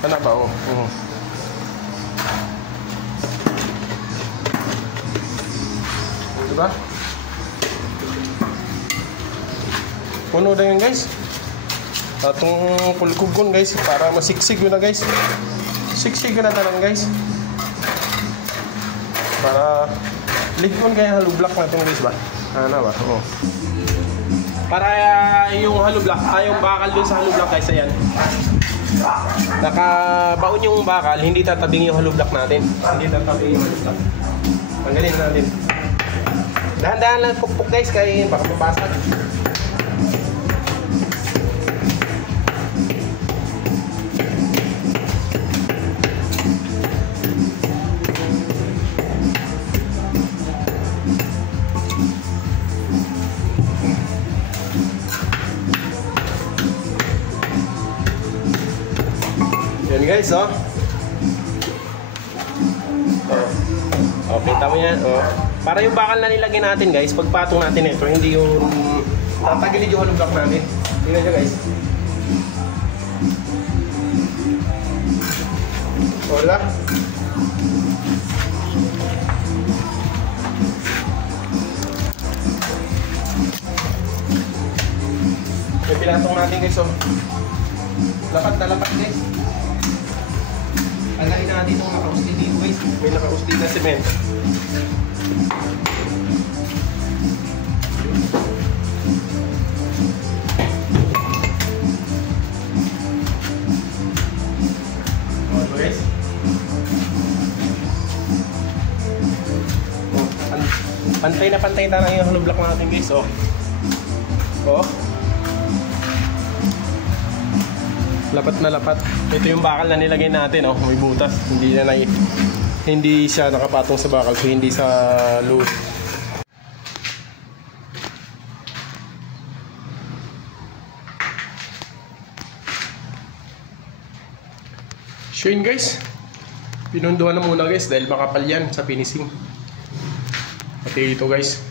Ano ba? Oh. Diba? Puno na yan guys. Itong kulkugon guys, para masiksig yun na guys. Siksig yun na talaga guys. Para ligpon kaya hollow block natin guys ba? Ano ba? Oh. Para yung hollow block, yung bakal dun sa hollow block guys, ayan. Nakabaon yung bakal, hindi tatabing yung hollow block natin. Hindi tatabing yung hollow block. Tanggalin natin. Dahan-dahan lang pukpuk guys, kaya baka mapasag. Yan guys, oh. Oh, kita mo yan, oh. Para yung bakal na nilagay natin guys, pagpatong natin ito, hindi yung tatagilid yung hollow block natin. Tingnan nyo guys. O, diba? Yung pinatong natin guys, oh. Lapat na lapat guys. Alain natin itong naka-usli dito guys. May naka-usli na cement. O, ito guys. Pantay na pantay na lang yung hollow block natin guys. O. O. Lapat na lapat. Ito yung bakal na nilagay natin, oh, may butas. Hindi siya nakapatong sa bakal, so hindi sa loop. So yun guys, pinunduhan na muna guys dahil makapal yan sa finishing. Pati ito guys.